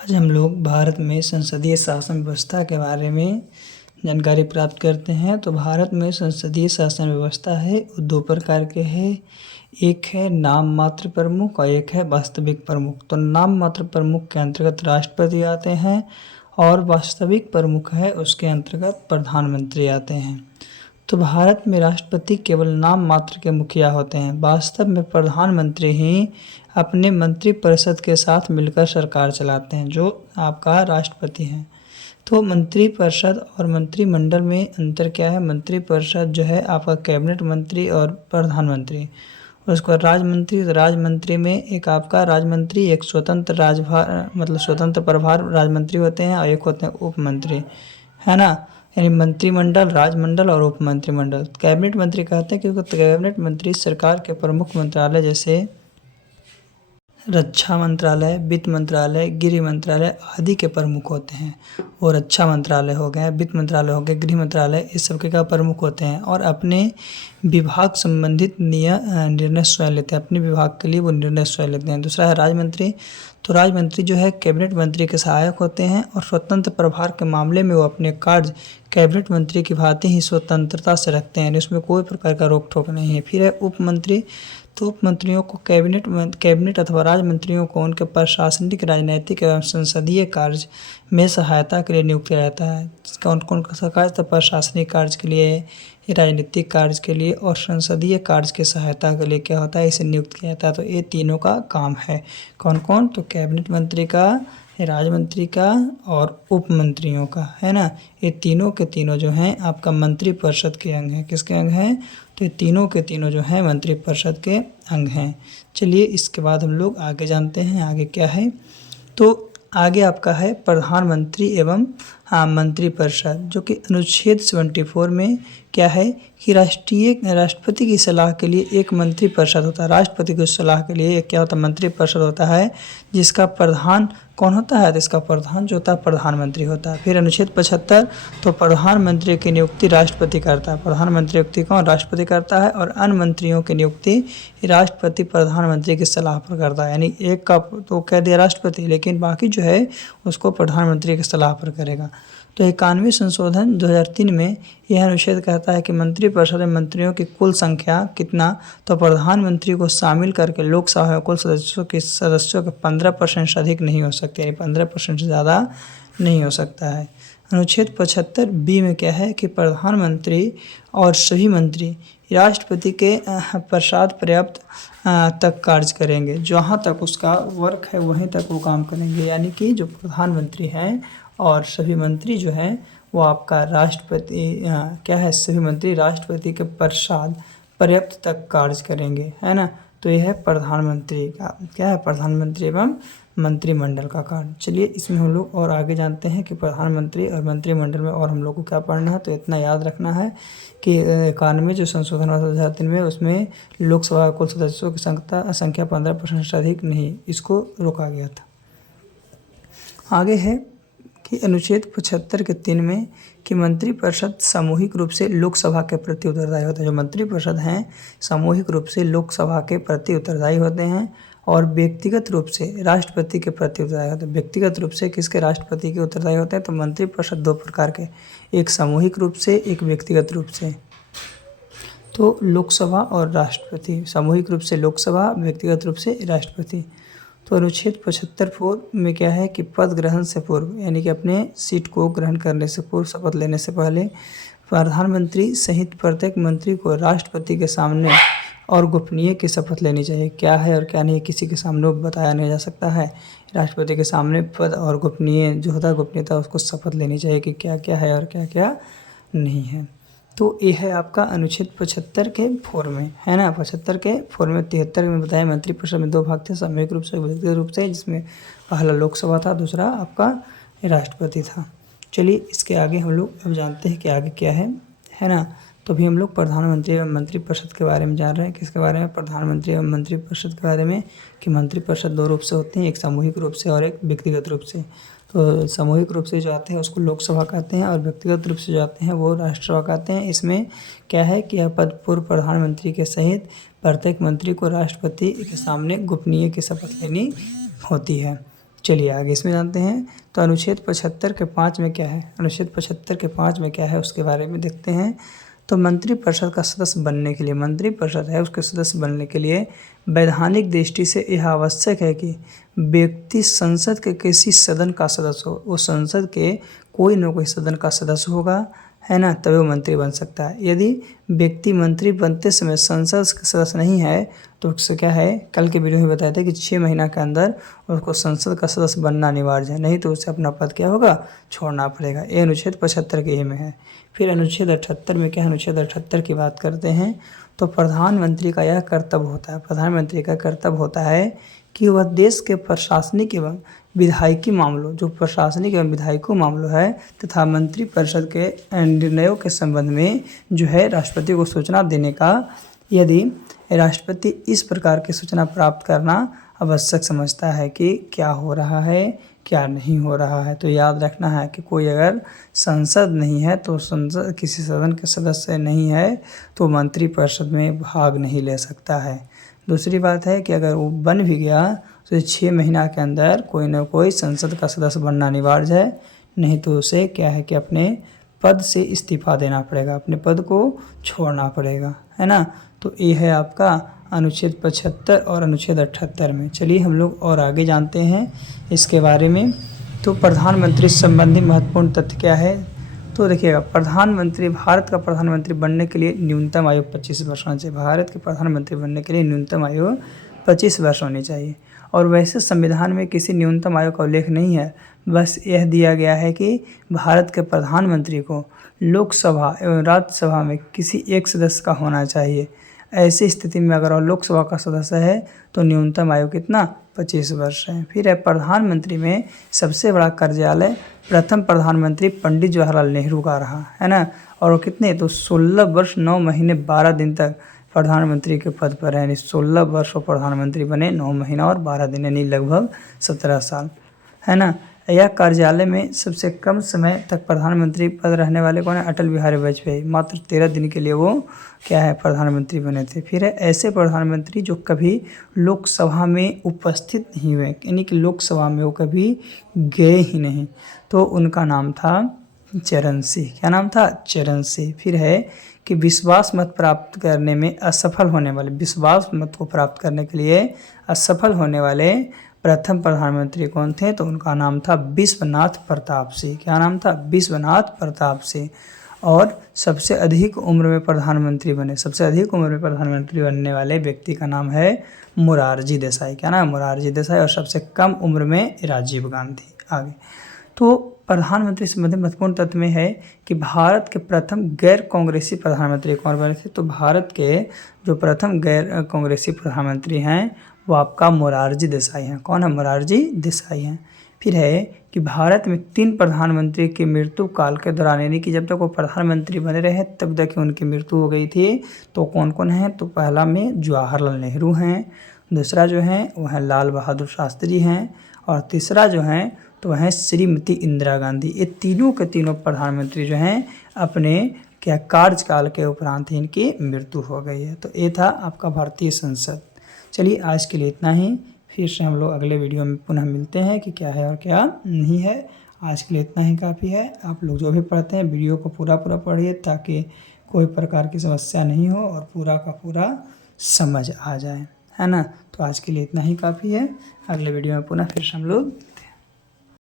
आज हम लोग भारत में संसदीय शासन व्यवस्था के बारे में जानकारी प्राप्त करते हैं। तो भारत में संसदीय शासन व्यवस्था है वो दो प्रकार के हैं। एक है नाम मात्र प्रमुख और एक है वास्तविक प्रमुख। तो नाम मात्र प्रमुख के अंतर्गत राष्ट्रपति आते हैं और वास्तविक प्रमुख है उसके अंतर्गत प्रधानमंत्री आते हैं। तो भारत में राष्ट्रपति केवल नाम मात्र के मुखिया होते हैं। वास्तव में प्रधानमंत्री ही अपने मंत्रिपरिषद के साथ मिलकर सरकार चलाते हैं, जो आपका राष्ट्रपति हैं। तो मंत्रिपरिषद और मंत्रिमंडल में अंतर क्या है? मंत्रिपरिषद जो है आपका कैबिनेट मंत्री और प्रधानमंत्री। उसको राजमंत्री, तो राजमंत्री में एक आपका राजमंत्री, एक स्वतंत्र राजभार मतलब स्वतंत्र प्रभार राजमंत्री होते हैं और एक होते हैं उप मंत्री, है ना। यानी मंत्रिमंडल, राजमंडल और उप मंत्रिमंडल। कैबिनेट मंत्री कहते हैं क्योंकि कैबिनेट मंत्री सरकार के प्रमुख मंत्रालय जैसे रक्षा मंत्रालय, वित्त मंत्रालय, गृह मंत्रालय आदि के प्रमुख होते हैं। और रक्षा मंत्रालय हो गए, वित्त मंत्रालय हो गए, गृह मंत्रालय, इस सब के का प्रमुख होते हैं और अपने विभाग संबंधित निर्णय स्वयं लेते हैं। अपने विभाग के लिए वो निर्णय स्वयं लेते हैं। दूसरा है राजमंत्री। तो राजमंत्री जो है कैबिनेट मंत्री के सहायक होते हैं और स्वतंत्र प्रभार के मामले में वो अपने कार्य कैबिनेट मंत्री की भांति ही स्वतंत्रता से रखते हैं, इसमें कोई प्रकार का रोक टोक नहीं है। फिर है उप मंत्री। तो उप मंत्रियों को कैबिनेट अथवा राज्य मंत्रियों को उनके प्रशासनिक, राजनैतिक एवं संसदीय कार्य में सहायता के लिए नियुक्त किया जाता है। कौन कौन का कार्य? तो प्रशासनिक कार्य के लिए, राजनीतिक कार्य के लिए और संसदीय कार्य की सहायता के लिए क्या होता है, इसे नियुक्त किया जाता है। तो ये तीनों का काम है। कौन कौन? तो कैबिनेट मंत्री का, राज्य मंत्री का और उप मंत्रियों का, है ना। ये तीनों के तीनों जो हैं आपका मंत्रिपरिषद के अंग हैं। किसके अंग हैं? तो ये तीनों के तीनों जो हैं मंत्रिपरिषद के अंग हैं। चलिए इसके बाद हम लोग आगे जानते हैं आगे क्या है। तो आगे आपका है प्रधानमंत्री एवं मंत्रिपरिषद, जो कि अनुच्छेद 74 में क्या है कि राष्ट्रपति की सलाह के लिए एक मंत्रिपरिषद होता है। राष्ट्रपति की सलाह के लिए एक क्या होता है? मंत्रिपरिषद होता है, जिसका प्रधान कौन होता है? तो इसका प्रधान जो होता है प्रधानमंत्री होता है। फिर अनुच्छेद 75, तो प्रधानमंत्री की नियुक्ति राष्ट्रपति करता है। प्रधानमंत्री नियुक्ति कौन? राष्ट्रपति करता है। और अन्य मंत्रियों की नियुक्ति राष्ट्रपति प्रधानमंत्री की सलाह पर करता है। यानी एक का तो कह दिया राष्ट्रपति, लेकिन बाकी जो है उसको प्रधानमंत्री की सलाह पर करेगा। तो 91वें संशोधन 2003 में यह अनुच्छेद कहता है कि मंत्रिपरिषद में मंत्रियों की कुल संख्या कितना? तो प्रधानमंत्री को शामिल करके लोकसभा में कुल सदस्यों के 15% से अधिक नहीं हो सकते, यानी 15% से ज़्यादा नहीं हो सकता है। अनुच्छेद 75B में क्या है कि प्रधानमंत्री और सभी मंत्री राष्ट्रपति के पश्चात पर्याप्त तक कार्य करेंगे। जहाँ तक उसका वर्क है वहीं तक वो काम करेंगे। यानी कि जो प्रधानमंत्री हैं और सभी मंत्री जो हैं वो आपका राष्ट्रपति क्या है, सभी मंत्री राष्ट्रपति के पश्चात पर्याप्त तक कार्य करेंगे, है ना। तो यह है प्रधानमंत्री का क्या है, प्रधानमंत्री एवं मंत्रिमंडल का कार्य। चलिए इसमें हम लोग और आगे जानते हैं कि प्रधानमंत्री और मंत्रिमंडल में और हम लोग को क्या पढ़ना है। तो इतना याद रखना है कि 91 जो संशोधन हुआ था 2003 में, उसमें लोकसभा कुल सदस्यों की संख्या 15% से अधिक नहीं, इसको रोका गया था। आगे है कि अनुच्छेद 75 के 3 में कि मंत्रिपरिषद सामूहिक रूप से लोकसभा के प्रति उत्तरदायी होता है। जो मंत्रिपरिषद हैं सामूहिक रूप से लोकसभा के प्रति उत्तरदायी होते हैं और व्यक्तिगत रूप से राष्ट्रपति के प्रति उत्तरदायी होते हैं। व्यक्तिगत रूप से किसके? राष्ट्रपति के उत्तरदायी होते हैं। तो मंत्रिपरिषद दो प्रकार के, एक सामूहिक रूप से, एक व्यक्तिगत रूप से। तो लोकसभा और राष्ट्रपति, सामूहिक रूप से लोकसभा, व्यक्तिगत रूप से राष्ट्रपति। तो अनुच्छेद 75 में क्या है कि पद ग्रहण से पूर्व, यानी कि अपने सीट को ग्रहण करने से पूर्व, शपथ लेने से पहले प्रधानमंत्री सहित प्रत्येक मंत्री को राष्ट्रपति के सामने और गोपनीय की शपथ लेनी चाहिए। क्या है और क्या नहीं किसी के सामने बताया नहीं जा सकता है। राष्ट्रपति के सामने पद और गोपनीय जो होता है, गोपनीयता, उसको शपथ लेनी चाहिए कि क्या क्या है और क्या क्या नहीं है। तो ये है आपका अनुच्छेद 75 के 4 में, है ना। 75 के 4 में 73 में बताया मंत्रिपरिषद में दो भाग थे, सामूहिक रूप से, व्यक्तिगत रूप से, जिसमें पहला लोकसभा था, दूसरा आपका राष्ट्रपति था। चलिए इसके आगे हम लोग अब जानते हैं कि आगे क्या है ना। तो अभी हम लोग प्रधानमंत्री एवं मंत्रिपरिषद के बारे में जान रहे हैं। किसके बारे में? प्रधानमंत्री एवं मंत्रिपरिषद के बारे में, कि मंत्रिपरिषद दो रूप से होते हैं, एक सामूहिक रूप से और एक व्यक्तिगत रूप से। तो सामूहिक रूप से जो आते हैं उसको लोकसभा कहते हैं और व्यक्तिगत रूप से जो आते हैं वो राष्ट्रसभा कहते हैं। इसमें क्या है कि यह पद पूर्व प्रधानमंत्री के सहित प्रत्येक मंत्री को राष्ट्रपति के सामने गोपनीय की शपथ लेनी होती है। चलिए आगे इसमें जानते हैं। तो अनुच्छेद 75 के 5 में क्या है, अनुच्छेद 75 के 5 में क्या है उसके बारे में देखते हैं। तो मंत्रिपरिषद का सदस्य बनने के लिए, मंत्रिपरिषद है उसके सदस्य बनने के लिए वैधानिक दृष्टि से यह आवश्यक है कि व्यक्ति संसद के किसी सदन का सदस्य हो। वो संसद के कोई न कोई सदन का सदस्य होगा, है ना, तभी वो मंत्री बन सकता है। यदि व्यक्ति मंत्री बनते समय संसद का सदस्य नहीं है तो उससे क्या है, कल के वीडियो में बताया था कि 6 महीना के अंदर उसको संसद का सदस्य बनना अनिवार्य है, नहीं तो उसे अपना पद क्या होगा, छोड़ना पड़ेगा। ये अनुच्छेद 75 के में है। फिर अनुच्छेद 78 में क्या है, अनुच्छेद 78 की बात करते हैं। तो प्रधानमंत्री का यह कर्तव्य होता है, प्रधानमंत्री का कर्तव्य होता है कि वह देश के प्रशासनिक एवं विधायिकी मामलों, जो प्रशासनिक एवं विधायिकी मामलों है तथा मंत्रिपरिषद के निर्णयों के संबंध में जो है राष्ट्रपति को सूचना देने का, यदि राष्ट्रपति इस प्रकार की सूचना प्राप्त करना आवश्यक समझता है कि क्या हो रहा है क्या नहीं हो रहा है। तो याद रखना है कि कोई अगर संसद नहीं है तो संसद किसी सदन के सदस्य नहीं है तो मंत्रिपरिषद में भाग नहीं ले सकता है। दूसरी बात है कि अगर वो बन भी गया तो 6 महीना के अंदर कोई ना कोई संसद का सदस्य बनना अनिवार्य है, नहीं तो उसे क्या है कि अपने पद से इस्तीफा देना पड़ेगा, अपने पद को छोड़ना पड़ेगा, है ना। तो ये है आपका अनुच्छेद 75 और अनुच्छेद 78 में। चलिए हम लोग और आगे जानते हैं इसके बारे में। तो प्रधानमंत्री संबंधी महत्वपूर्ण तथ्य क्या है। तो देखिएगा, प्रधानमंत्री, भारत का प्रधानमंत्री बनने के लिए न्यूनतम आयु 25 वर्ष होना चाहिए। भारत के प्रधानमंत्री बनने के लिए न्यूनतम आयु 25 वर्ष होनी चाहिए। और वैसे संविधान में किसी न्यूनतम आयु का उल्लेख नहीं है, बस यह दिया गया है कि भारत के प्रधानमंत्री को लोकसभा एवं राज्यसभा में किसी एक सदस्य का होना चाहिए। ऐसी स्थिति में अगर वह लोकसभा का सदस्य है तो न्यूनतम आयु कितना, 25 वर्ष है। फिर है प्रधानमंत्री में सबसे बड़ा कार्यालय प्रथम प्रधानमंत्री पंडित जवाहरलाल नेहरू का रहा, है ना। और वो कितने, तो 16 वर्ष 9 महीने 12 दिन तक प्रधानमंत्री के पद पर है, यानी 16 वर्ष वो प्रधानमंत्री बने, 9 महीना और 12 दिन, यानी लगभग 17 साल, है ना। यह कार्यालय में सबसे कम समय तक प्रधानमंत्री पद रहने वाले कौन है, अटल बिहारी वाजपेयी। मात्र 13 दिन के लिए वो क्या है, प्रधानमंत्री बने थे। फिर है ऐसे प्रधानमंत्री जो कभी लोकसभा में उपस्थित नहीं हुए, यानी कि लोकसभा में वो कभी गए ही नहीं, तो उनका नाम था चरण सिंह। क्या नाम था, चरण सिंह। फिर है कि विश्वास मत प्राप्त करने में असफल होने वाले, विश्वास मत को प्राप्त करने के लिए असफल होने वाले प्रथम प्रधानमंत्री कौन थे, तो उनका नाम था विश्वनाथ प्रताप सिंह। क्या नाम था, विश्वनाथ प्रताप सिंह। और सबसे अधिक उम्र में प्रधानमंत्री बने, सबसे अधिक उम्र में प्रधानमंत्री बनने वाले व्यक्ति का नाम है मोरारजी देसाई। क्या नाम, मोरारजी देसाई। और सबसे कम उम्र में राजीव गांधी। आगे तो प्रधानमंत्री संबंधी महत्वपूर्ण तथ्य में है कि भारत के प्रथम गैर कांग्रेसी प्रधानमंत्री कौन बने थे, तो भारत के जो प्रथम गैर कांग्रेसी प्रधानमंत्री हैं वो आपका मोरारजी देसाई हैं। कौन है, मोरारजी देसाई हैं। फिर है कि भारत में 3 प्रधानमंत्री की मृत्यु काल के दौरान, यानी कि जब तक वो प्रधानमंत्री बने रहे तब तक उनकी मृत्यु हो गई थी। तो कौन कौन है, तो पहला में जवाहरलाल नेहरू हैं, दूसरा जो है वो है लाल बहादुर शास्त्री हैं, और तीसरा जो है तो वह है श्रीमती इंदिरा गांधी। ये तीनों के तीनों प्रधानमंत्री जो हैं अपने क्या कार्यकाल के उपरांत ही इनकी मृत्यु हो गई है। तो ये था आपका भारतीय संसद। चलिए आज के लिए इतना ही, फिर से हम लोग अगले वीडियो में पुनः मिलते हैं कि क्या है और क्या नहीं है। आज के लिए इतना ही काफ़ी है। आप लोग जो भी पढ़ते हैं वीडियो को पूरा पढ़िए ताकि कोई प्रकार की समस्या नहीं हो और पूरा का पूरा समझ आ जाए, है ना। तो आज के लिए इतना ही काफ़ी है। अगले वीडियो में पुनः फिर से हम लोग